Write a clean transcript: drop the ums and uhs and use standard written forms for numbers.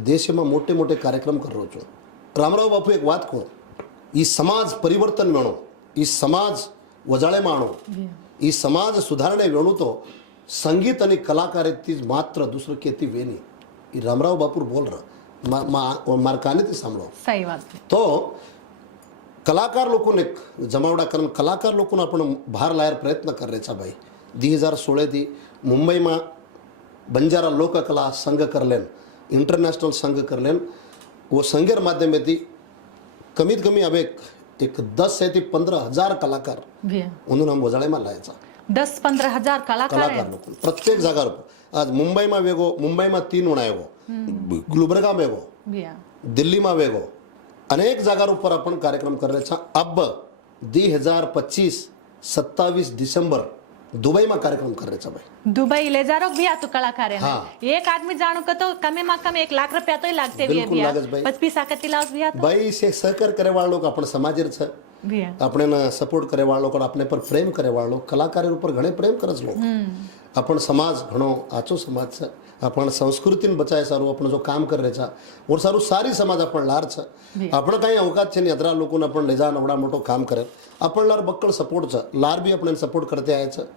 દેશમાં મોટે મોટે કાર્યક્રમ કરી રહ્યો છું. રામરાવ બાપુ એક વાત કહો, એ સમાજ પરિવર્તન વેણો, એ સમાજ વજાળે માણો, એ સમાજ સુધારણે વેણું તો संगीत आणि कलाकारिती मात्र दुसरं खेती वेनी. ये रामराव बापूर बोल रहा मार्काने ते सांभळो. सही बात है. तो कलाकार लोकोने जमावडा करून कलाकार लोकोने आपण बाहेर लायर प्रयत्न करायचा भाई. 2016 थी मुंबईમાં बंजारा लोककला संघ करलेन, इंटरनॅशनल संघ करलेन. वो संघेर माध्यमेથી कमीत कमी अब एक 10 से 15,000 कलाकार उन्होंने हम वजाळेમાં लायचा. 10-15 हजार कलाकार हैं. लोक प्रत्येक जागार. आज मुंबईમાં वेगो, मुंबईમાં 3 उणा वेगो, गुलबर्गा वेगो, दिल्लीમાં वेगो, अनेक जागार ઉપર आपण कार्यक्रम कर रहे. अब 2025 27 डिसेंबर दुबईમાં कार्यक्रम कर रहे भाई. दुबई ले जा रहा भैया तो कलाकार है. हाँ. एक आदमी जानो का तो कमी में कम 1 लाख रुपया तो ही लागते बिल्कुल लागत भाई. 25 आकती लाव भैया तो भाई से सहकार करे वाला लोग आपण समाजेर छ, भैया આપણે સપોર્ટ કરે વાળો લોકો, આપણે પર પ્રેમ કરે વાળો કલાકાર ઉપર ઘણે પ્રેમ કરે છે લોકો. आपण समाज घणो आचो समाज છે. आपण संस्कृतीने बचाय सारू आपण जो काम कर રહ્યા और सारू सारी समाज आपण लार છે. आपण काही अवकाश છે ને અદરા લોકોને आपण લઈ જા નવડા મોટો કામ કરે. आपण लार बक्कळ सपोर्ट છે. लार बी આપણે सपोर्ट करते आहे છે.